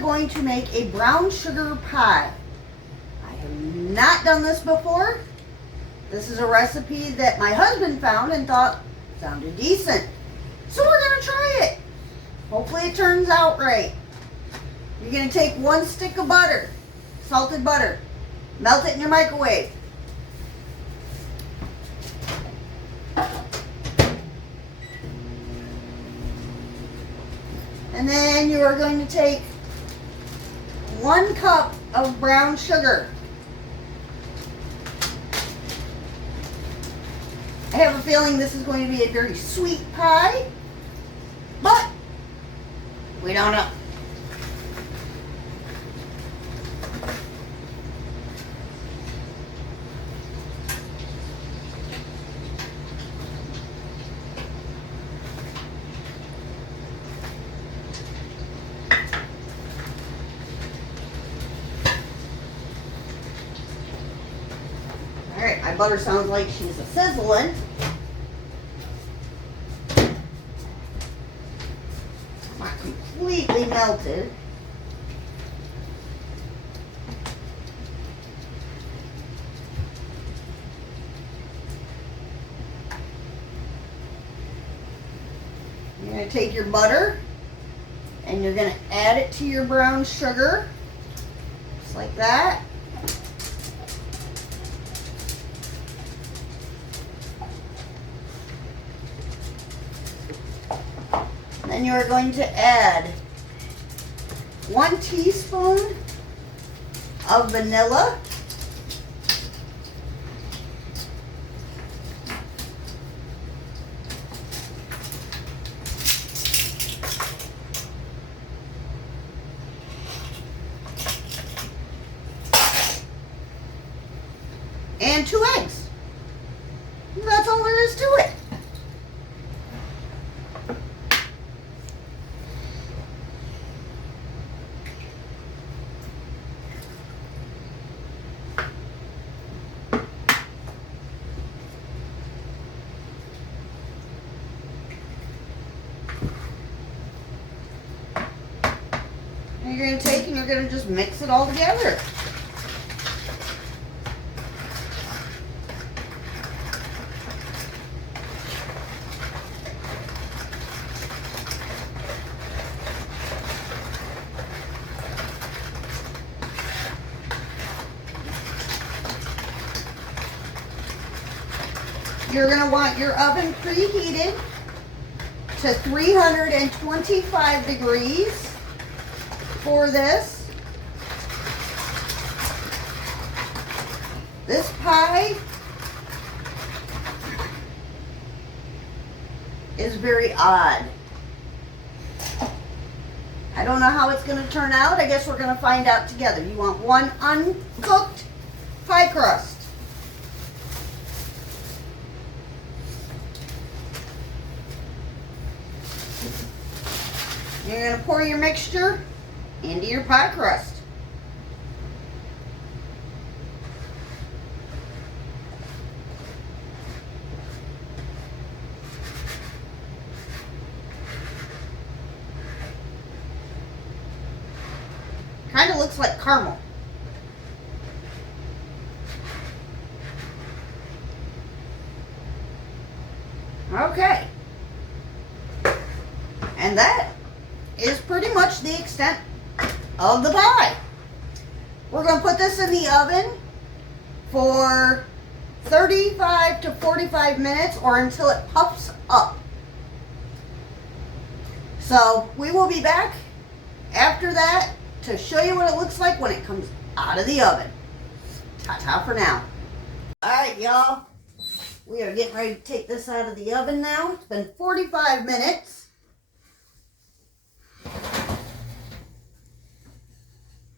going to make a brown sugar pie. I have not done this before. This is a recipe that my husband found and thought sounded decent. So we're going to try it. Hopefully it turns out right. You're going to take 1 stick of butter, salted butter, melt it in your microwave. And then you are going to take 1 cup of brown sugar. I have a feeling this is going to be a very sweet pie, but we don't know. All right, my butter sounds like she's a sizzling. Not completely melted. You're going to take your butter and you're going to add it to your brown sugar, just like that. Then you are going to add 1 teaspoon of vanilla. And 2 eggs. That's all there is to it. And you're going to take and you're going to just mix it all together. You're going to want your oven preheated to 325 degrees for this. This pie is very odd. I don't know how it's going to turn out. I guess we're going to find out together. You want 1 uncooked pie crust. You're going to pour your mixture into your pie crust. Kind of looks like caramel. Okay. And that is pretty much the extent of the pie. We're going to put this in the oven for 35 to 45 minutes or until it puffs up. So we will be back after that to show you what it looks like when it comes out of the oven. Ta-ta for now. Alright y'all, we are getting ready to take this out of the oven now. It's been 45 minutes.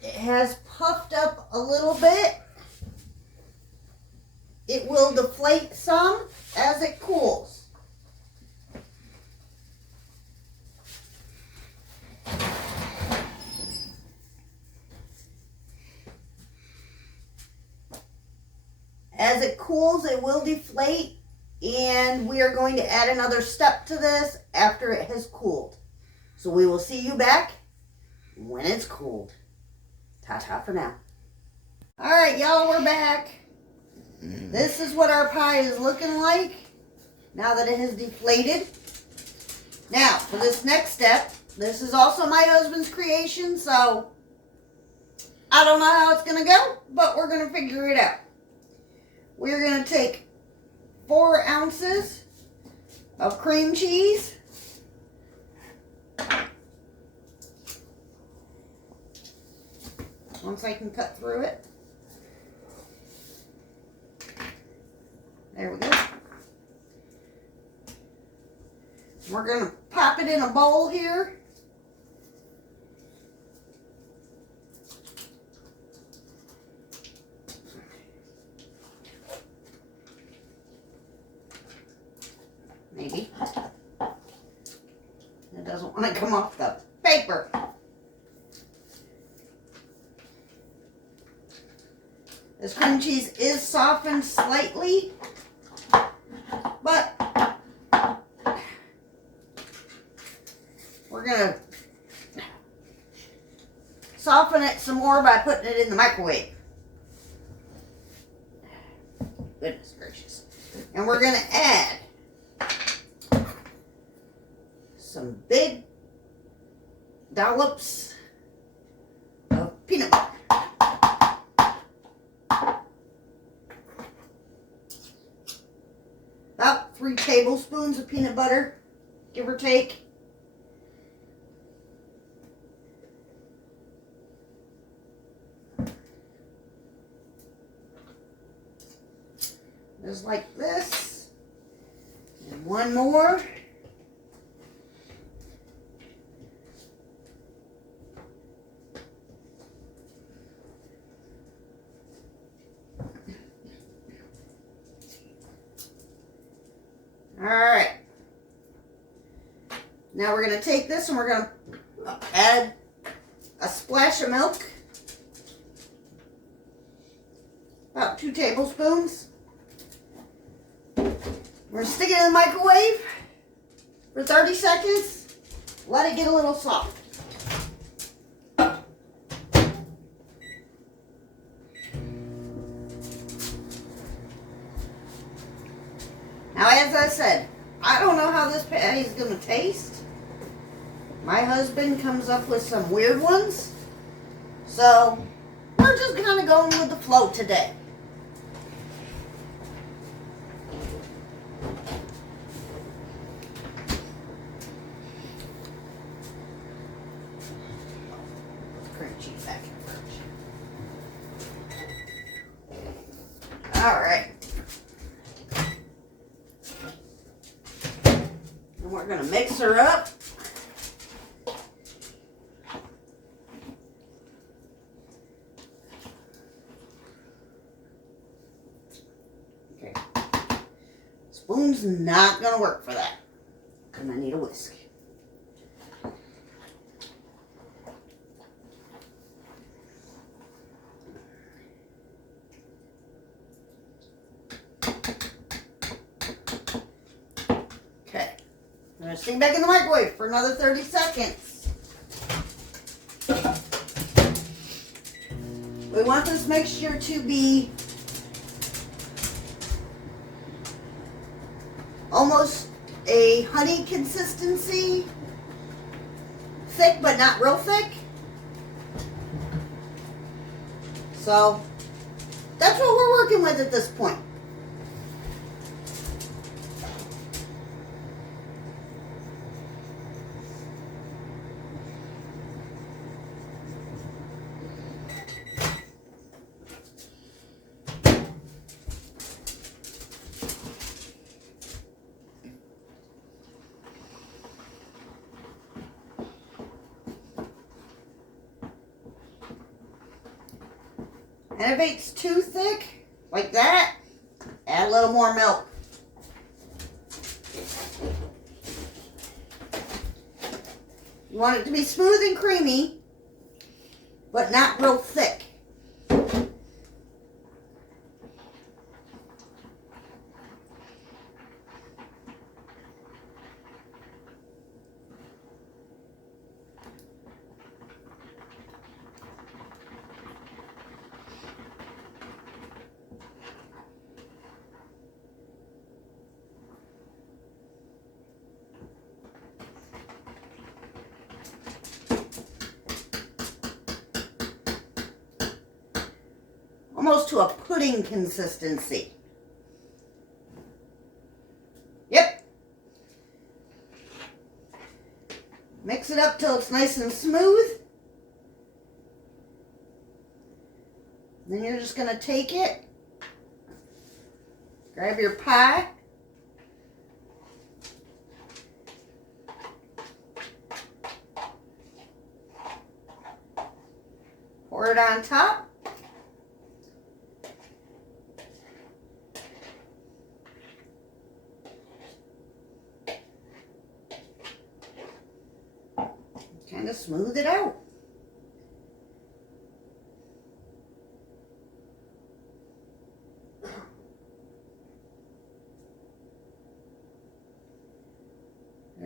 It has puffed up a little bit. It will deflate some as it cools. As it cools, it will deflate, and we are going to add another step to this after it has cooled. So we will see you back when it's cooled. Ta-ta for now. All right, y'all, we're back. This is what our pie is looking like now that it has deflated. Now, for this next step, this is also my husband's creation, so I don't know how it's going to go, but we're going to figure it out. We're going to take 4 ounces of cream cheese. Once I can cut through it. There we go. We're going to pop it in a bowl here. Maybe. It doesn't want to come off the paper. This cream cheese is softened slightly, but we're going to soften it some more by putting it in the microwave. Goodness gracious. And we're going to add some big dollops of peanut butter. About 3 tablespoons of peanut butter, give or take. Just like this. And 1 more. Alright. Now we're going to take this and we're going to add a splash of milk. About 2 tablespoons. We're going to stick it in the microwave for 30 seconds. Let it get a little soft. Now, as I said, I don't know how this patty is going to taste. My husband comes up with some weird ones. So, we're just kind of going with the flow today. Cream cheese back in first. All right. And we're going to mix her up. Okay. Spoon's not going to work for that. Because I need a whisk. I'm going to stick back in the microwave for another 30 seconds. We want this mixture to be almost a honey consistency. Thick, but not real thick. So, that's what we're working with at this point. And if it's too thick, like that, add a little more milk. You want it to be smooth and creamy, but not real thick. almost to a pudding consistency. Yep. Mix it up till it's nice and smooth. Then you're just going to take it, grab your pie, pour it on top. Kind of smooth it out.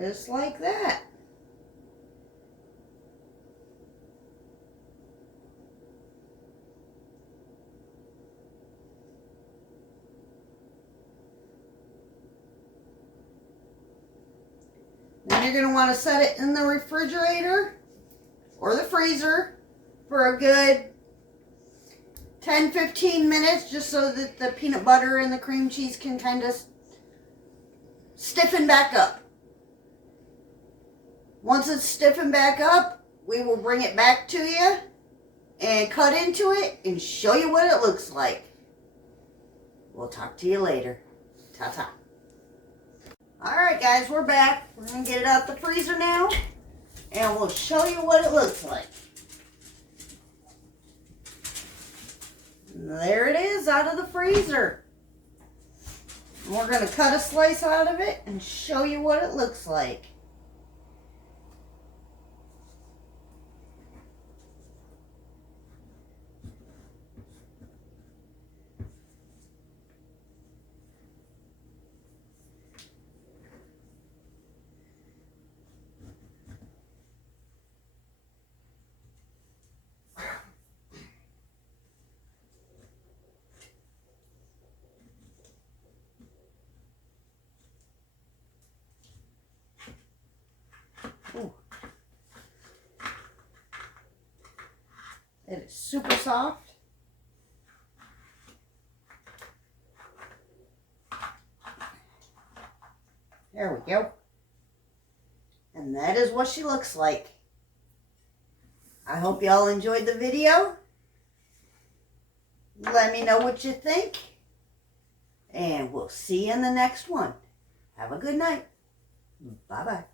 Just like that. Then you're going to want to set it in the refrigerator or the freezer for a good 10-15 minutes, just so that the peanut butter and the cream cheese can kind of stiffen back up. Once it's stiffened back up, we will bring it back to you and cut into it and show you what it looks like. We'll talk to you later. Ta-ta. Alright guys, we're back. We're going to get it out the freezer now and we'll show you what it looks like. And there it is out of the freezer. And we're going to cut a slice out of it and show you what it looks like. Ooh. It is super soft. There we go. And that is what she looks like. I hope y'all enjoyed the video. Let me know what you think. And we'll see you in the next one. Have a good night. Bye-bye.